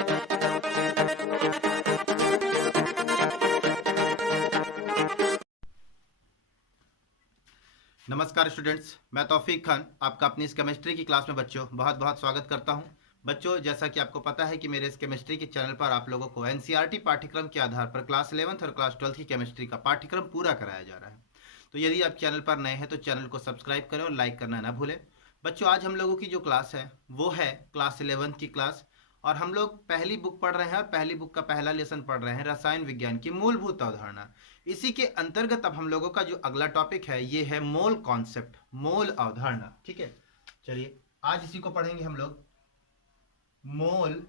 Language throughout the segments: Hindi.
नमस्कार स्टूडेंट्स, मैं तौफीक खान आपका अपनी इस केमिस्ट्री की क्लास में बच्चों बहुत बहुत स्वागत करता हूं। बच्चों, जैसा कि आपको पता है कि मेरे इस केमिस्ट्री के चैनल पर आप लोगों को एनसीईआरटी पाठ्यक्रम के आधार पर क्लास 11th और क्लास 12th की केमिस्ट्री का पाठ्यक्रम पूरा कराया जा रहा है। तो यदि आप चैनल पर नए हैं तो चैनल को सब्सक्राइब करें और लाइक करना ना भूलें। बच्चों, आज हम लोगों की जो क्लास है वो है क्लास 11th की क्लास, और हम लोग पहली बुक पढ़ रहे हैं और पहली बुक का पहला लेसन पढ़ रहे हैं रसायन विज्ञान की मूलभूत अवधारणा। इसी के अंतर्गत अब हम लोगों का जो अगला टॉपिक है ये है मोल कॉन्सेप्ट, मोल अवधारणा। ठीक है, चलिए आज इसी को पढ़ेंगे हम लोग। मोल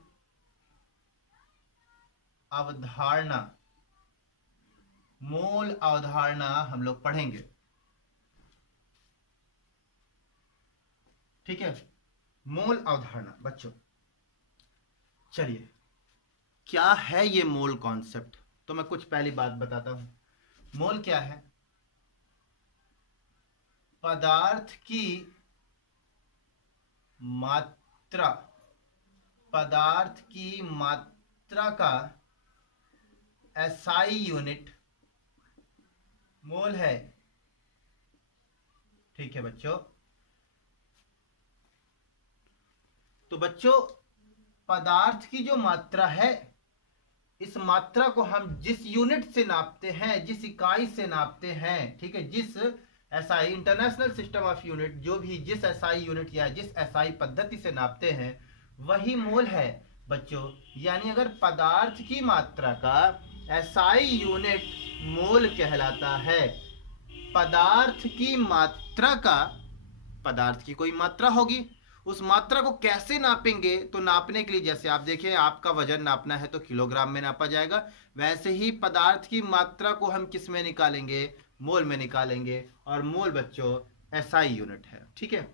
अवधारणा, मोल अवधारणा हम लोग पढ़ेंगे। ठीक है, मोल अवधारणा। बच्चों चलिए, क्या है ये मोल कॉन्सेप्ट? तो मैं कुछ पहली बात बताता हूं। मोल क्या है? पदार्थ की मात्रा, पदार्थ की मात्रा का एसआई यूनिट मोल है। ठीक है बच्चों, तो बच्चों पदार्थ की जो मात्रा है, इस मात्रा को हम जिस यूनिट से नापते हैं, जिस इकाई से नापते हैं, ठीक है, जिस SI international system of unit, जो भी जिस एसआई यूनिट या जिस एसआई पद्धति से नापते हैं वही मोल है बच्चों। यानी अगर पदार्थ की मात्रा का एसआई यूनिट मोल कहलाता है, पदार्थ की मात्रा का, पदार्थ की कोई मात्रा होगी, उस मात्रा को कैसे नापेंगे? तो नापने के लिए जैसे आप देखें, आपका वजन नापना है तो किलोग्राम में नापा जाएगा, वैसे ही पदार्थ की मात्रा को हम किस में निकालेंगे? मोल में निकालेंगे। और मोल बच्चों एसआई यूनिट है। ठीक है,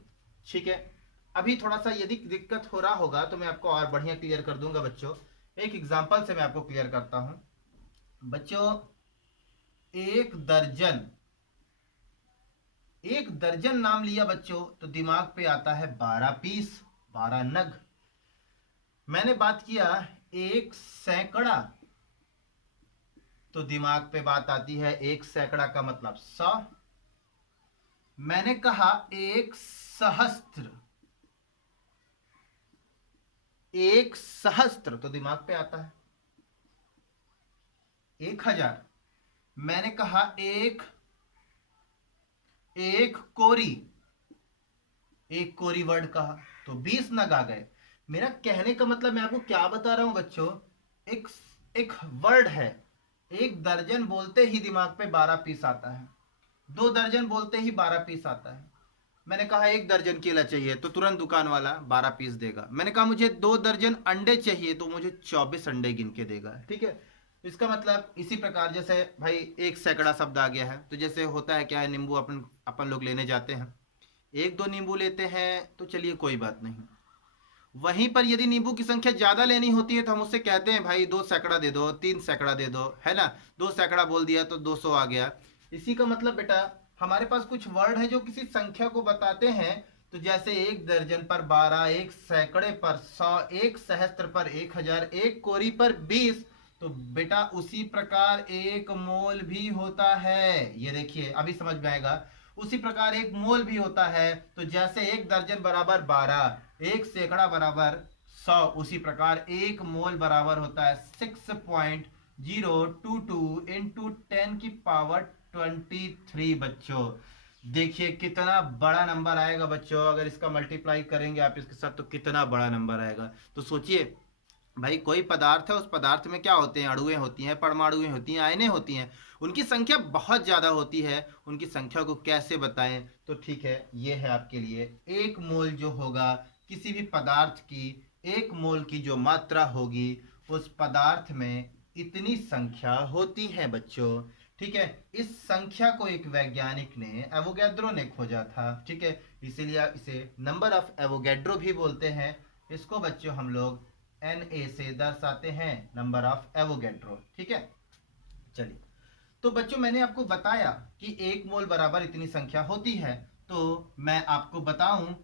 ठीक है। अभी थोड़ा सा यदि दिक्कत हो रहा होगा तो मैं आपको और बढ़िया क्लियर कर दूंगा बच्चों। एक एग्जांपल से मैं आपको क्लियर करता हूं बच्चों। एक दर्जन नाम लिया बच्चों तो दिमाग पे आता है 12 पीस, 12 नग। मैंने बात किया एक सैकड़ा तो दिमाग पे बात आती है एक सैकड़ा का मतलब 100। मैंने कहा एक सहस्त्र, एक सहस्त्र तो दिमाग पे आता है 1000। मैंने कहा एक कोरी, एक कोरी वर्ड कहा तो 20 नग आ गए। मेरा कहने का मतलब मैं आपको क्या बता रहा हूं बच्चों, एक वर्ड है, एक दर्जन बोलते ही दिमाग पे 12 पीस आता है, 2 दर्जन बोलते ही 12 पीस आता है। मैंने कहा 1 दर्जन केला चाहिए तो तुरंत दुकान वाला 12 पीस देगा। मैंने कहा मुझे 2 दर्जन अंडे चाहिए तो मुझे 24 अंडे गिन के देगा। ठीक है, इसका मतलब इसी प्रकार जैसे भाई एक सैकड़ा शब्द आ गया है, तो जैसे होता है क्या है, नींबू अपन लोग लेने जाते हैं, 1-2 नींबू लेते हैं तो चलिए कोई बात नहीं। वहीं पर यदि नींबू की संख्या ज्यादा लेनी होती है तो हम उससे कहते हैं भाई 2 सैकड़ा दे दो, 3 सैकड़ा दे दो, है ना। 2 सैकड़ा बोल दिया तो 200 आ गया। इसी का मतलब बेटा हमारे पास कुछ वर्ड है जो किसी संख्या को बताते हैं। तो जैसे 1 दर्जन पर 12, एक सैकड़े पर 100, एक सहस्त्र पर 1000, एक कोरी पर 20, तो बेटा उसी प्रकार एक मोल भी होता है। ये देखिए अभी समझ में आएगा। उसी प्रकार एक मोल भी होता है। तो जैसे 1 दर्जन बराबर 12, एक सैकड़ा बराबर 100, उसी प्रकार एक मोल बराबर होता है 6.022 इंटू 10 की पावर 23 बच्चों। देखिए कितना बड़ा नंबर आएगा बच्चों, अगर इसका मल्टीप्लाई करेंगे आप इसके साथ तो कितना बड़ा नंबर आएगा। तो सोचिए भाई, कोई पदार्थ है, उस पदार्थ में क्या होते हैं? अणुएं होती हैं, परमाणुएं होती हैं, आयनें होती हैं, उनकी संख्या बहुत ज़्यादा होती है। उनकी संख्या को कैसे बताएं? तो ठीक है, ये है आपके लिए एक मोल जो होगा किसी भी पदार्थ की, एक मोल की जो मात्रा होगी उस पदार्थ में इतनी संख्या होती है बच्चों। ठीक है, इस संख्या को एक वैज्ञानिक ने, एवोगैड्रो ने खोजा था। ठीक है, इसीलिए इसे नंबर ऑफ एवोगैड्रो भी बोलते हैं। इसको बच्चों हम लोग Na से दर्शाते हैं, नंबर ऑफ एवोगैड्रो। ठीक है, चलिए तो बच्चों मैंने आपको बताया कि एक मोल बराबर इतनी संख्या होती है। तो मैं आपको बताऊं,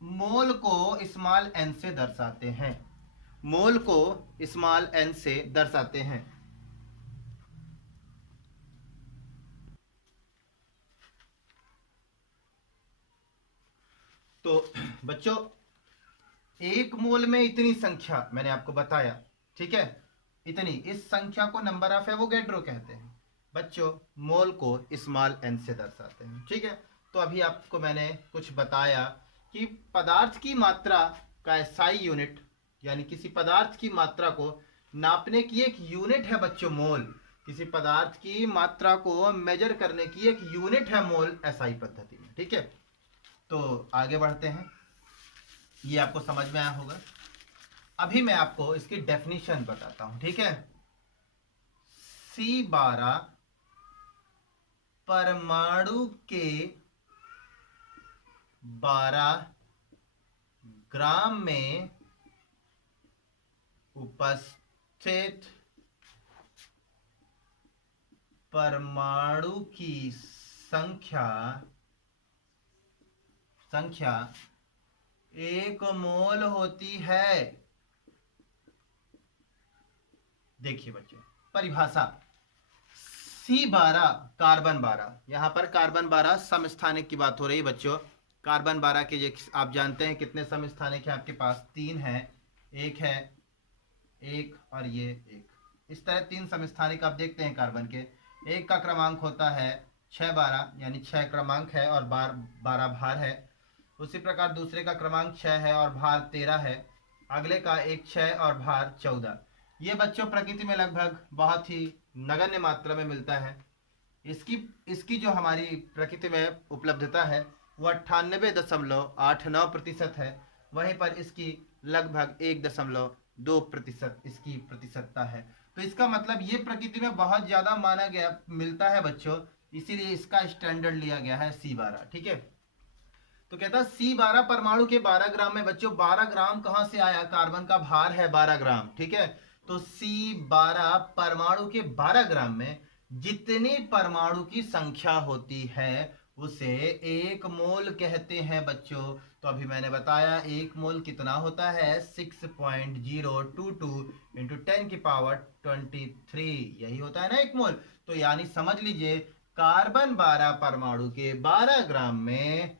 मोल को स्मॉल n से दर्शाते हैं। मोल को स्मॉल n से दर्शाते हैं। तो बच्चों, एक मोल में इतनी संख्या मैंने आपको बताया, ठीक है, इतनी, इस संख्या को नंबर ऑफ एवोगैड्रो कहते हैं। बच्चों, मोल को स्मॉल n से दर्शाते हैं, ठीक है। तो अभी आपको मैंने कुछ बताया कि पदार्थ की मात्रा का SI यूनिट, यानी किसी पदार्थ की मात्रा को नापने की एक यूनिट है बच्चों मोल। किसी पदार्थ की मात्रा को मेजर करने की एक यूनिट है मोल SI पद्धति में, ठीक है। तो आगे बढ़ते हैं, ये आपको समझ में आया होगा। अभी मैं आपको इसकी डेफिनेशन बताता हूं, ठीक है। C12 परमाणु के 12 ग्राम में उपस्थित परमाणु की संख्या 1 मोल होती है। देखिए बच्चों, परिभाषा, C12 कार्बन 12, यहां पर कार्बन 12 समस्थानिक की बात हो रही है बच्चों। कार्बन 12 के आप जानते हैं कितने समस्थानिक हैं आपके पास, 3 है, एक है, एक और ये एक, इस तरह 3 समस्थानिक आप देखते हैं कार्बन के। एक का क्रमांक होता है 612, यानी 6 क्रमांक है और 12 भार है। उसी प्रकार दूसरे का क्रमांक 6 है और भार 13 है। अगले का एक 6 और भार 14। ये बच्चों प्रकृति में लगभग बहुत ही नगण्य मात्रा में मिलता है। इसकी जो हमारी प्रकृति में उपलब्धता है वो 98.89% है। वहीं पर इसकी लगभग 1.2% इसकी प्रतिशतता है। तो इसका मतलब ये प्रकृति में बहुत ज्यादा माना गया मिलता है बच्चों, इसीलिए इसका स्टैंडर्ड लिया गया है C12, ठीक है। तो कहता है C12 परमाणु के 12 ग्राम में, बच्चों 12 ग्राम कहां से आया, कार्बन का भार है 12 ग्राम, ठीक है। तो C12 परमाणु के 12 ग्राम में जितनी परमाणु की संख्या होती है उसे 1 मोल कहते हैं बच्चों। तो अभी मैंने बताया 1 मोल कितना होता है, 6.022 इंटू 10⁻23, यही होता है ना 1 मोल। तो यानी समझ लीजिए कार्बन 12 परमाणु के 12 ग्राम में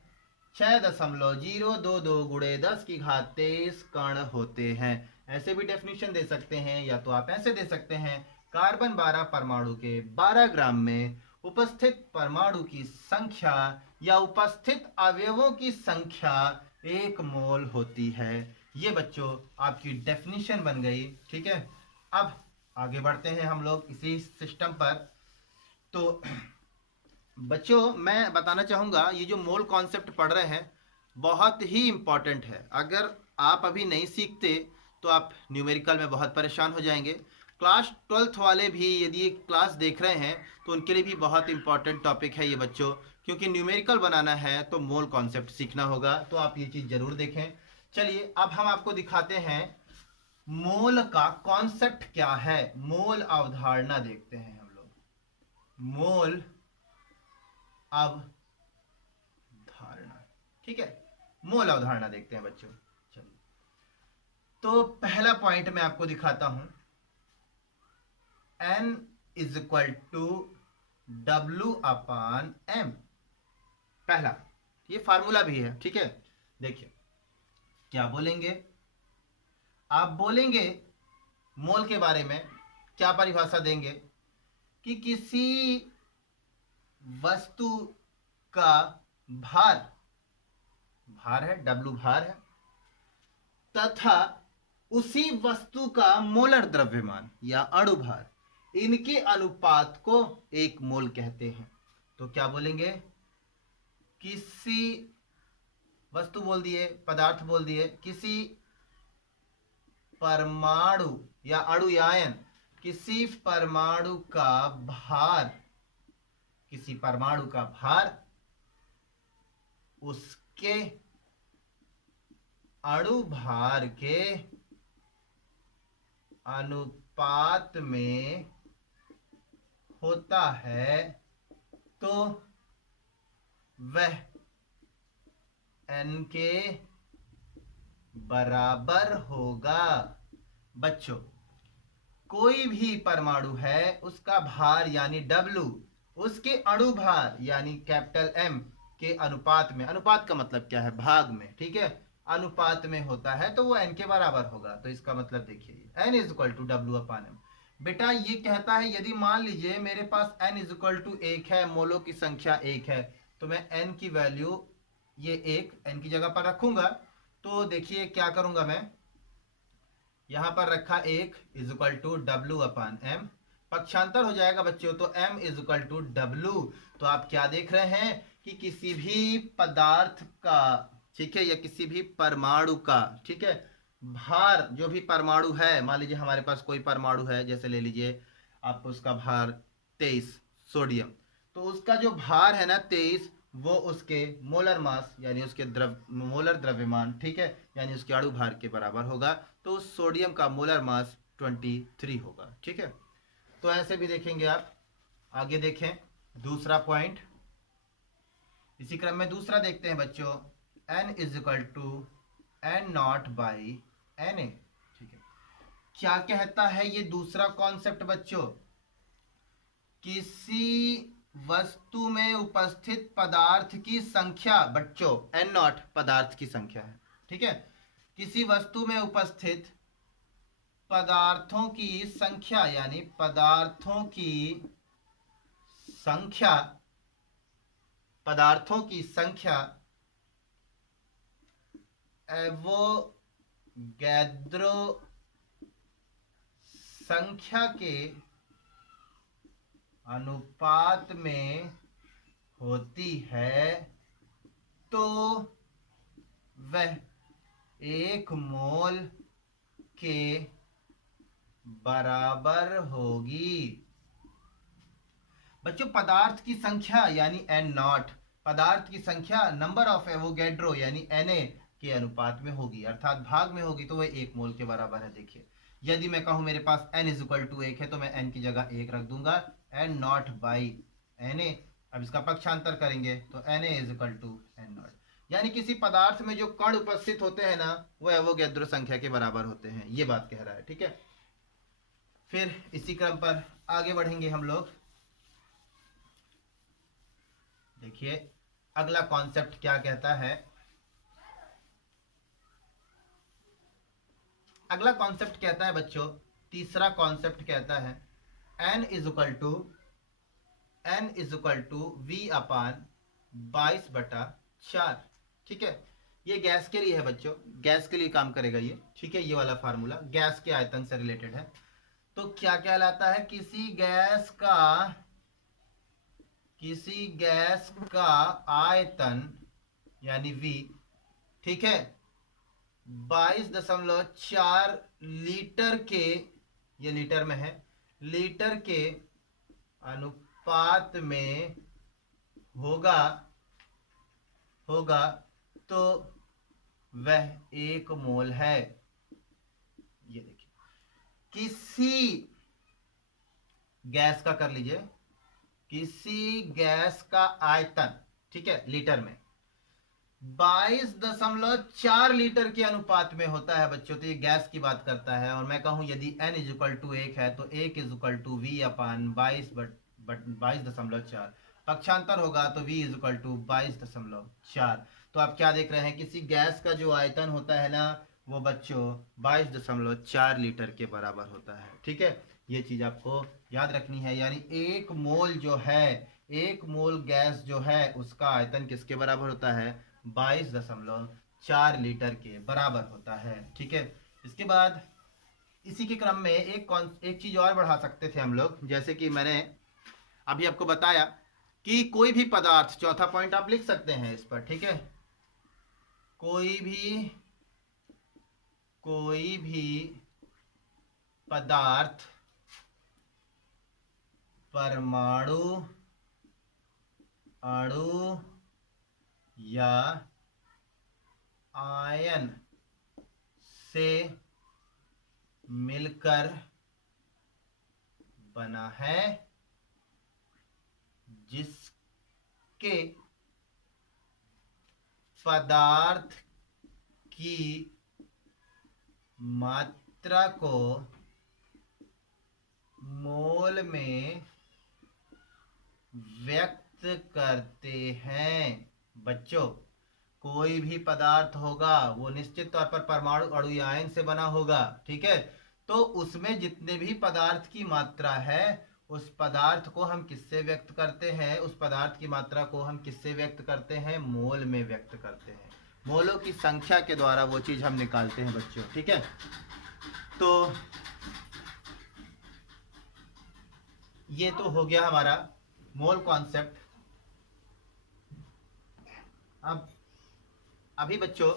6.022 गुणे 10⁻23 कण होते हैं। ऐसे भी डेफिनेशन दे सकते हैं, या तो आप ऐसे दे सकते हैं, कार्बन 12 परमाणु के 12 ग्राम में उपस्थित परमाणु की संख्या या उपस्थित अवयवों की संख्या 1 मोल होती है। ये बच्चों आपकी डेफिनेशन बन गई, ठीक है। अब आगे बढ़ते हैं हम लोग इसी सिस्टम पर। तो बच्चों मैं बताना चाहूंगा, ये जो मोल कॉन्सेप्ट पढ़ रहे हैं बहुत ही इंपॉर्टेंट है। अगर आप अभी नहीं सीखते तो आप न्यूमेरिकल में बहुत परेशान हो जाएंगे। क्लास 12th वाले भी यदि क्लास देख रहे हैं तो उनके लिए भी बहुत इंपॉर्टेंट टॉपिक है ये बच्चों, क्योंकि न्यूमेरिकल बनाना है तो मोल कॉन्सेप्ट सीखना होगा। तो आप ये चीज़ जरूर देखें। चलिए अब हम आपको दिखाते हैं मोल का कॉन्सेप्ट क्या है। मोल अवधारणा देखते हैं हम लोग, मोल अवधारणा, ठीक है। मोल अवधारणा देखते हैं बच्चों। चलिए, तो पहला पॉइंट मैं आपको दिखाता हूं, N = W/M। पहला ये फार्मूला भी है, ठीक है। देखिए क्या बोलेंगे, आप बोलेंगे मोल के बारे में क्या परिभाषा देंगे कि किसी वस्तु का भार है, W भार है, तथा उसी वस्तु का मोलर द्रव्यमान या अणु भार, इनके अनुपात को 1 मोल कहते हैं। तो क्या बोलेंगे, किसी वस्तु बोल दिए, पदार्थ बोल दिए, किसी परमाणु या अणु या आयन, किसी परमाणु का भार, किसी परमाणु का भार उसके अणु भार के अनुपात में होता है तो वह N के बराबर होगा। बच्चों, कोई भी परमाणु है उसका भार यानी W उसके अणु भार यानी कैपिटल M के अनुपात में, अनुपात का मतलब क्या है, भाग में, ठीक है, अनुपात में होता है तो वो n के बराबर होगा। तो इसका मतलब देखिए n is equal to W upon M. बेटा ये कहता है यदि मान लीजिए मेरे पास n इज इक्वल टू 1 है, मोलों की संख्या 1 है, तो मैं n की वैल्यू ये 1 n की जगह पर रखूंगा। तो देखिए क्या करूंगा मैं, यहां पर रखा 1 is equal to W upon M, पक्षांतर हो जाएगा बच्चों तो m is equal to W. तो आप क्या देख रहे हैं कि किसी भी पदार्थ का, ठीक है, या किसी भी परमाणु का, ठीक है, भार, जो भी परमाणु है, मान लीजिए हमारे पास कोई परमाणु है, जैसे ले लीजिए आप उसका भार 23 सोडियम, तो उसका जो भार है ना 23, वो उसके मोलर मास यानी उसके मोलर द्रव्यमान, ठीक है, यानी उसके अणु भार के बराबर होगा। तो उस सोडियम का मोलर मास 23 होगा, ठीक है। तो ऐसे भी देखेंगे आप। आगे देखें दूसरा पॉइंट, इसी क्रम में दूसरा देखते हैं बच्चों, n is equal to N naught by N A, ठीक है। क्या कहता है ये दूसरा कॉन्सेप्ट बच्चों, किसी वस्तु में उपस्थित पदार्थ की संख्या, बच्चों एन नॉट पदार्थ की संख्या है, ठीक है, किसी वस्तु में उपस्थित पदार्थों की संख्या यानी पदार्थों की संख्या, पदार्थों की संख्या एवोगैद्रो संख्या के अनुपात में होती है तो वह 1 मोल के बराबर होगी। बच्चों पदार्थ की संख्या यानी एन नॉट, पदार्थ की संख्या नंबर ऑफ एवोगैड्रो यानी Na के अनुपात में होगी, अर्थात भाग में होगी, तो वह 1 मोल के बराबर है। देखिए यदि मैं कहूं मेरे पास n इज इक्वल टू 1 है तो मैं n की जगह 1 रख दूंगा, एन नॉट बाई Na। अब इसका पक्षांतर करेंगे तो Na is equal to N naught, यानी किसी पदार्थ में जो कण उपस्थित होते हैं ना वो एवोगैद्रो संख्या के बराबर होते हैं, ये बात कह रहा है, ठीक है। फिर इसी क्रम पर आगे बढ़ेंगे हम लोग। देखिए अगला कॉन्सेप्ट क्या कहता है, अगला कॉन्सेप्ट कहता है बच्चों, तीसरा कॉन्सेप्ट कहता है n is equal to V upon 22/4, ठीक है। ये गैस के लिए है बच्चों, गैस के लिए काम करेगा ये, ठीक है, ये वाला फार्मूला गैस के आयतन से रिलेटेड है। तो क्या कहलाता है, किसी गैस का आयतन यानी V, ठीक है, 22.4 लीटर के, ये लीटर में है, लीटर के अनुपात में होगा तो वह 1 मोल है। ये देखिए किसी गैस का, कर लीजिए, किसी गैस का आयतन, ठीक है, लीटर में 22.4 लीटर के अनुपात में होता है बच्चों। तो ये गैस की बात करता है, और मैं कहूं यदि n इज इक्वल टू 1 है तो 1 is equal to V upon 22.4, पक्षांतर होगा तो v इज इक्वल टू 22.4। तो आप क्या देख रहे हैं, किसी गैस का जो आयतन होता है ना वो बच्चों 22.4 लीटर के बराबर होता है, ठीक है। ये चीज आपको याद रखनी है, यानी 1 मोल जो है, 1 मोल गैस जो है उसका आयतन किसके बराबर होता है, 22.4 लीटर के बराबर होता है, ठीक है। इसके बाद इसी के क्रम में एक चीज और बढ़ा सकते थे हम लोग, जैसे कि मैंने अभी आपको बताया कि कोई भी पदार्थ, चौथा पॉइंट आप लिख सकते हैं इस पर, ठीक है, कोई भी पदार्थ परमाणु, अणु या आयन से मिलकर बना है, जिसके पदार्थ की मात्रा मात्रा को मोल में व्यक्त करते हैं। बच्चों, कोई भी पदार्थ होगा वो निश्चित तौर पर परमाणु, अणु या आयन से बना होगा, ठीक है। तो उसमें जितने भी पदार्थ की मात्रा है, उस पदार्थ को हम किससे व्यक्त करते हैं? उस पदार्थ की मात्रा को हम किससे व्यक्त करते हैं? मोल में व्यक्त करते हैं। मोलों की संख्या के द्वारा वो चीज हम निकालते हैं बच्चों, ठीक है। तो ये तो हो गया हमारा मोल कॉन्सेप्ट। अब अभी बच्चों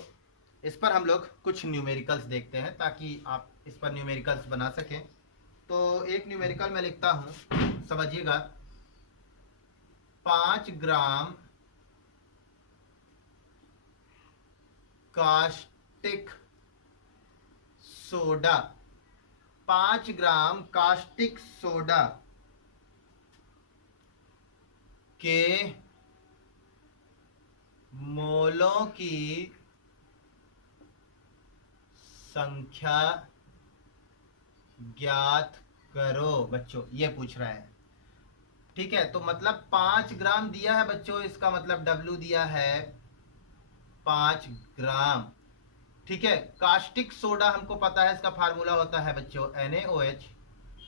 इस पर हम लोग कुछ न्यूमेरिकल्स देखते हैं ताकि आप इस पर न्यूमेरिकल्स बना सकें। तो एक न्यूमेरिकल मैं लिखता हूं, समझिएगा। 5 ग्राम कास्टिक सोडा, 5 ग्राम कास्टिक सोडा के मोलों की संख्या ज्ञात करो। बच्चों ये पूछ रहा है, ठीक है। तो मतलब 5 ग्राम दिया है बच्चों, इसका मतलब W दिया है 5 ग्राम, ठीक है। कास्टिक सोडा हमको पता है, इसका फार्मूला होता है बच्चों NaOH,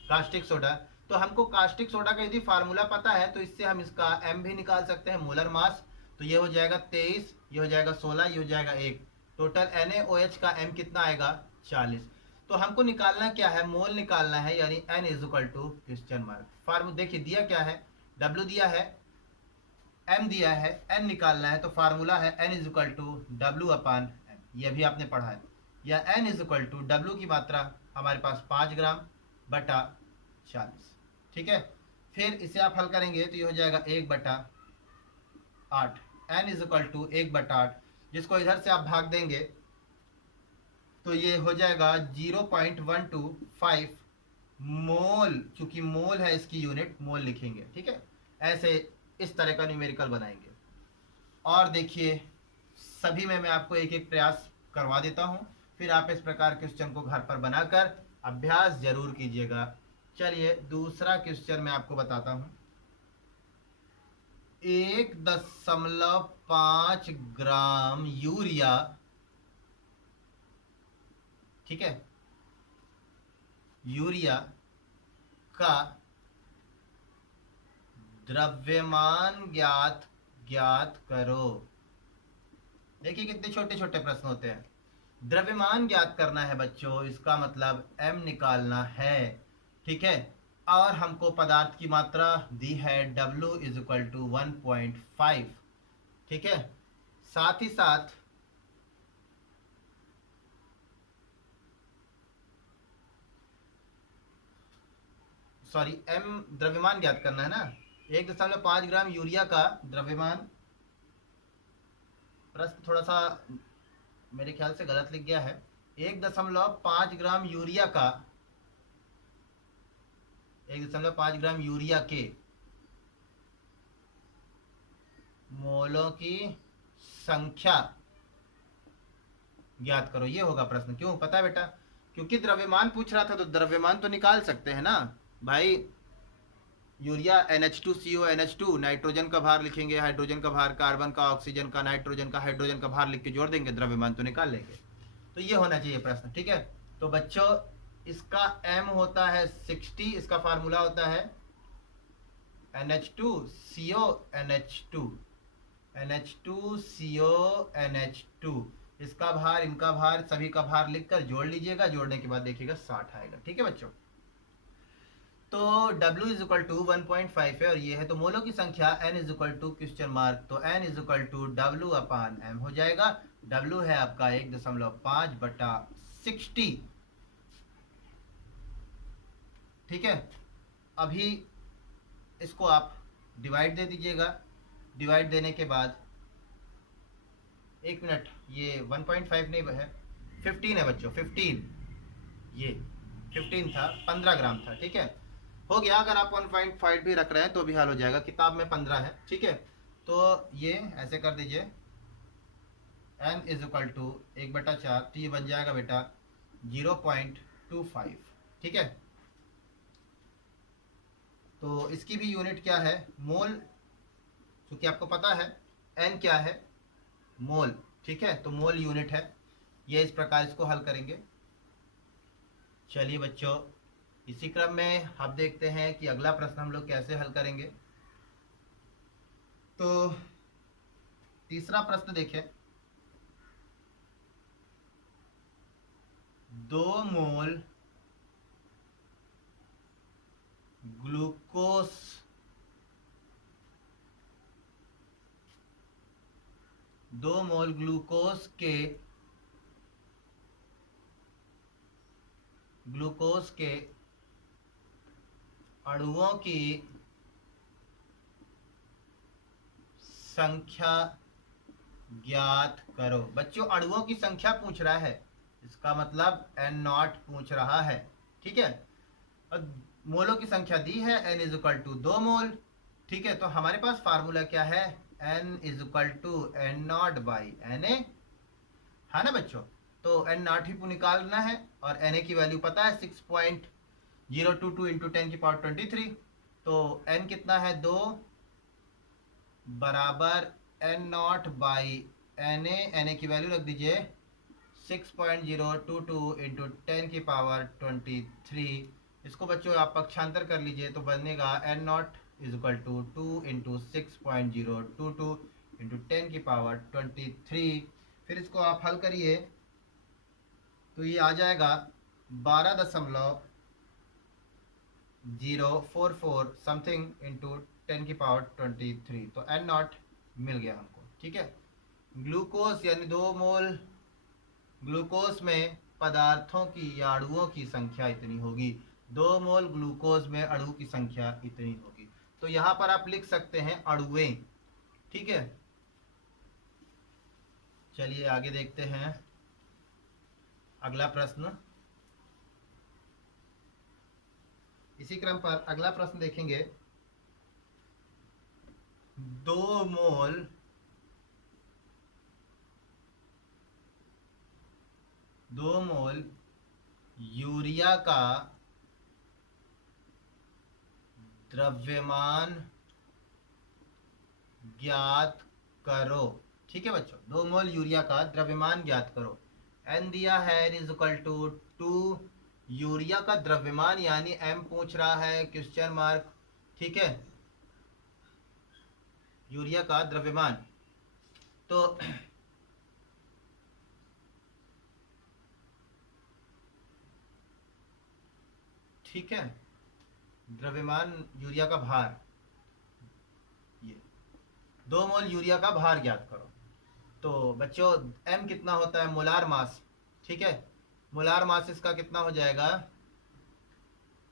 कास्टिक सोडा। तो हमको कास्टिक सोडा का यदि फार्मूला पता है तो इससे हम इसका M भी निकाल सकते हैं, मोलर मास। तो ये हो जाएगा 23, ये हो जाएगा 16, ये हो जाएगा 1। टोटल NaOH का M कितना आएगा? 40। तो हमको निकालना क्या है? मोल निकालना है, यानी N = फार्मूला देखिए दिया क्या है, W दिया है, M दिया है, N निकालना है। तो फार्मूला है N = W/M। ये भी आपने पढ़ा है। या N = W की मात्रा हमारे पास 5 ग्राम बटा 40, ठीक है। फिर इसे आप हल करेंगे तो ये हो जाएगा 1/8। N = 1/8, जिसको इधर से आप भाग देंगे तो ये हो जाएगा 0.125 मोल। चूंकि मोल है इसकी यूनिट, मोल लिखेंगे, ठीक है। ऐसे इस तरह का न्यूमेरिकल बनाएंगे। और देखिए सभी में मैं आपको एक एक प्रयास करवा देता हूं, फिर आप इस प्रकार क्वेश्चन को घर पर बनाकर अभ्यास जरूर कीजिएगा। चलिए दूसरा क्वेश्चन मैं आपको बताता हूं। 1.5 ग्राम यूरिया, ठीक है, यूरिया का द्रव्यमान ज्ञात करो। देखिए कितने छोटे छोटे प्रश्न होते हैं। द्रव्यमान ज्ञात करना है बच्चों, इसका मतलब M निकालना है, ठीक है। और हमको पदार्थ की मात्रा दी है W = 1.5, ठीक है। साथ ही साथ M द्रव्यमान ज्ञात करना है ना। 1.5 ग्राम यूरिया का द्रव्यमान, प्रश्न थोड़ा सा मेरे ख्याल से गलत लिख गया है। 1.5 ग्राम यूरिया का, 1.5 ग्राम यूरिया के मोलों की संख्या ज्ञात करो, ये होगा प्रश्न। क्यों पता है बेटा? क्योंकि द्रव्यमान पूछ रहा था तो द्रव्यमान तो निकाल सकते हैं ना भाई। यूरिया NH2CO NH2, नाइट्रोजन का भार लिखेंगे, हाइड्रोजन का भार, कार्बन का, ऑक्सीजन का, नाइट्रोजन का, हाइड्रोजन का भार लिख के जोड़ देंगे, द्रव्यमान तो निकाल लेंगे। तो ये होना चाहिए प्रश्न, ठीक है। तो बच्चों इसका M होता है 60, इसका फार्मूला होता है NH2CO NH2, NH2CO NH2। इसका भार, इनका भार, सभी का भार लिखकर जोड़ लीजिएगा, जोड़ने के बाद देखिएगा 60 आएगा, ठीक है बच्चों। तो W = 1.5 है और ये है। तो मोलों की संख्या N = तो N = W/M हो जाएगा। W है आपका 1.5/60, ठीक है। अभी इसको आप डिवाइड दे दीजिएगा। डिवाइड देने के बाद 1 मिनट, ये 1.5 नहीं है, 15 है बच्चों, 15, ये 15 था, 15 ग्राम था, ठीक है। हो गया। अगर आप 1.5 भी रख रहे हैं तो भी हल हो जाएगा, किताब में 15 है, ठीक है। तो ये ऐसे कर दीजिए, N = 1/4, तो ये बन जाएगा बेटा 0.2 0.25। ठीक है, तो इसकी भी यूनिट क्या है, मोल, क्योंकि आपको पता है एन क्या है, मोल। ठीक है, तो मोल यूनिट है। ये इस प्रकार इसको हल करेंगे। चलिए बच्चों, इसी क्रम में अब देखते हैं कि अगला प्रश्न हम लोग कैसे हल करेंगे। तो तीसरा प्रश्न देखें, 2 मोल ग्लूकोस 2 मोल ग्लूकोस के अणुओं की संख्या ज्ञात करो। बच्चों, अणुओं की संख्या पूछ रहा है, इसका मतलब एन नॉट पूछ रहा है। ठीक है, और मोलों की संख्या दी है, N is equal to 2 mole. ठीक है, तो हमारे पास फार्मूला क्या है, N is equal to N naught by N A, है ना बच्चों। तो एन नॉट ही निकालना है, और एन ए की वैल्यू पता है 6.022 इंटू 10⁻23। तो एन कितना है, 2 बराबर N naught by N A की वैल्यू रख दीजिए 6.022 इंटू 10⁻23। इसको बच्चों आप पक्षांतर कर लीजिए तो बनेगा N naught is equal to 2 into 6.022 into 10⁻23। फिर इसको आप हल करिए तो ये आ जाएगा 12.044 समथिंग इंटू 10⁻23। तो एन नॉट मिल गया हमको। ठीक है, ग्लूकोज यानी 2 मोल ग्लूकोज में पदार्थों की या अणुओं की संख्या इतनी होगी। 2 मोल ग्लूकोज में अणु की संख्या इतनी होगी। तो यहाँ पर आप लिख सकते हैं अणुएं। ठीक है, चलिए आगे देखते हैं अगला प्रश्न। इसी क्रम पर अगला प्रश्न देखेंगे, 2 मोल यूरिया का द्रव्यमान ज्ञात करो। ठीक है बच्चों, 2 मोल यूरिया का द्रव्यमान ज्ञात करो। एन दिया है, N is equal to 2। Urea का द्रव्यमान यानी एम पूछ रहा है, क्वेश्चन मार्क। ठीक है, यूरिया का द्रव्यमान। तो ठीक है, द्रव्यमान यूरिया का भार, ये 2 मोल यूरिया का भार ज्ञात करो। तो बच्चों एम कितना होता है, मोलार मास। ठीक है, मोलार मास इसका कितना हो जाएगा,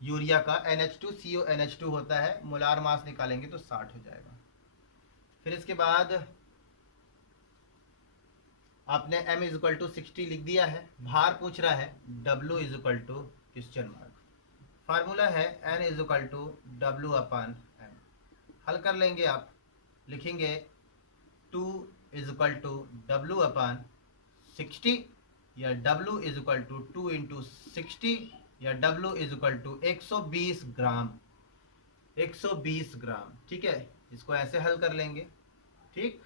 यूरिया का NH2CO NH2 होता है, मोलार मास निकालेंगे तो 60 हो जाएगा। फिर इसके बाद आपने m इज इक्वल टू 60 लिख दिया है। भार पूछ रहा है, W is equal to question mark. Formula है n is equal to W upon m। हल कर लेंगे आप, लिखेंगे 2 is equal to W upon 60, या W is equal to 2 into 60, या W is equal to 120 gram. 120 gram. ठीक है, इसको ऐसे हल कर लेंगे। ठीक,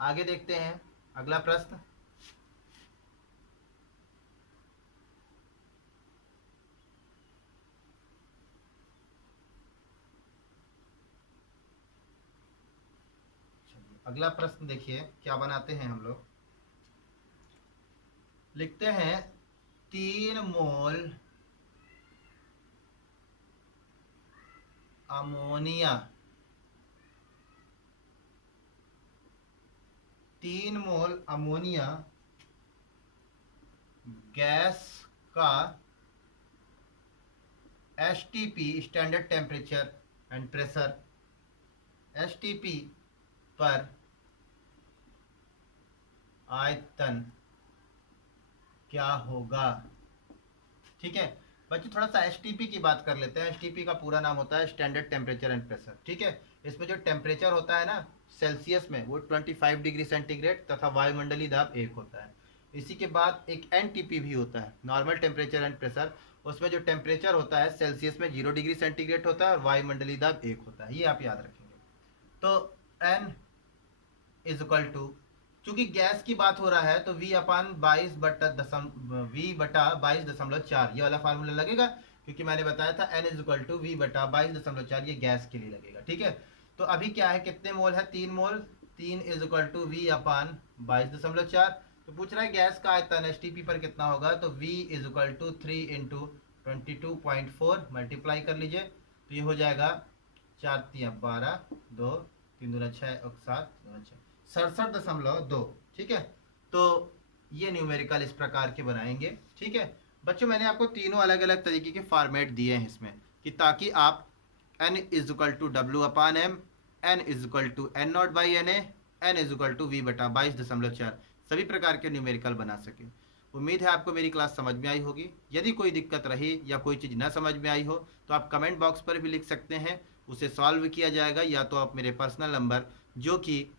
आगे देखते हैं अगला प्रश्न। अगला प्रश्न देखिए क्या बनाते हैं हम लोग। लिखते हैं 3 मोल अमोनिया 3 मोल अमोनिया गैस का STP standard temperature and pressure STP पर आयतन क्या होगा। ठीक है बच्चों, थोड़ा सा STP की बात कर लेते हैं। STP का पूरा नाम होता है स्टैंडर्ड टेम्परेचर एंड प्रेशर। ठीक है, इसमें जो टेम्परेचर होता है ना सेल्सियस में, वो 25 डिग्री सेंटीग्रेड तथा वायुमंडलीय दाब 1 होता है। इसी के बाद एक एनटीपी भी होता है, नॉर्मल टेम्परेचर एंड प्रेशर। उसमें जो टेम्परेचर होता है सेल्सियस में 0 डिग्री सेंटीग्रेड होता है और वायुमंडलीय दाब 1 होता है, ये आप याद रखेंगे। तो एन इज इक्वल टू, चूंकि गैस की बात हो रहा है तो V अपान 22/4 ये वाला फार्मूला लगेगा, क्योंकि मैंने बताया था N is equal to V/22.4 ये गैस के लिए लगेगा। ठीक है, तो अभी क्या है, कितने मोल है, 3 मोल। 3 इज इक्वल टू V अपान 22.4। तो पूछ रहा है गैस का आयतन एसटीपी पर कितना होगा, तो V is equal to 3 into 22.4 multiply कर लीजिए, तो ये हो जाएगा 4 3 12, 2 3 दूना 6 और 7 67.2। ठीक है, तो ये न्यूमेरिकल इस प्रकार के बनाएंगे। ठीक है बच्चों, मैंने आपको तीनों अलग अलग तरीके के फॉर्मेट दिए हैं इसमें, कि ताकि आप n is equal to W upon M, n is equal to N naught by N A, n is equal to V/22.4 सभी प्रकार के न्यूमेरिकल बना सके। उम्मीद है आपको मेरी क्लास समझ में आई होगी। यदि कोई दिक्कत रही या कोई चीज़ ना समझ में आई हो तो आप कमेंट बॉक्स पर भी लिख सकते हैं, उसे सॉल्व किया जाएगा, या तो आप मेरे पर्सनल नंबर जो कि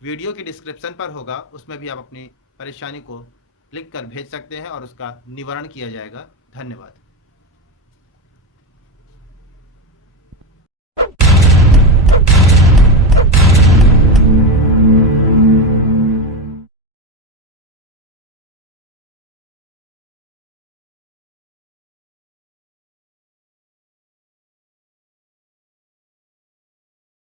वीडियो के डिस्क्रिप्शन पर होगा उसमें भी आप अपनी परेशानी को लिख कर भेज सकते हैं और उसका निवारण किया जाएगा। धन्यवाद।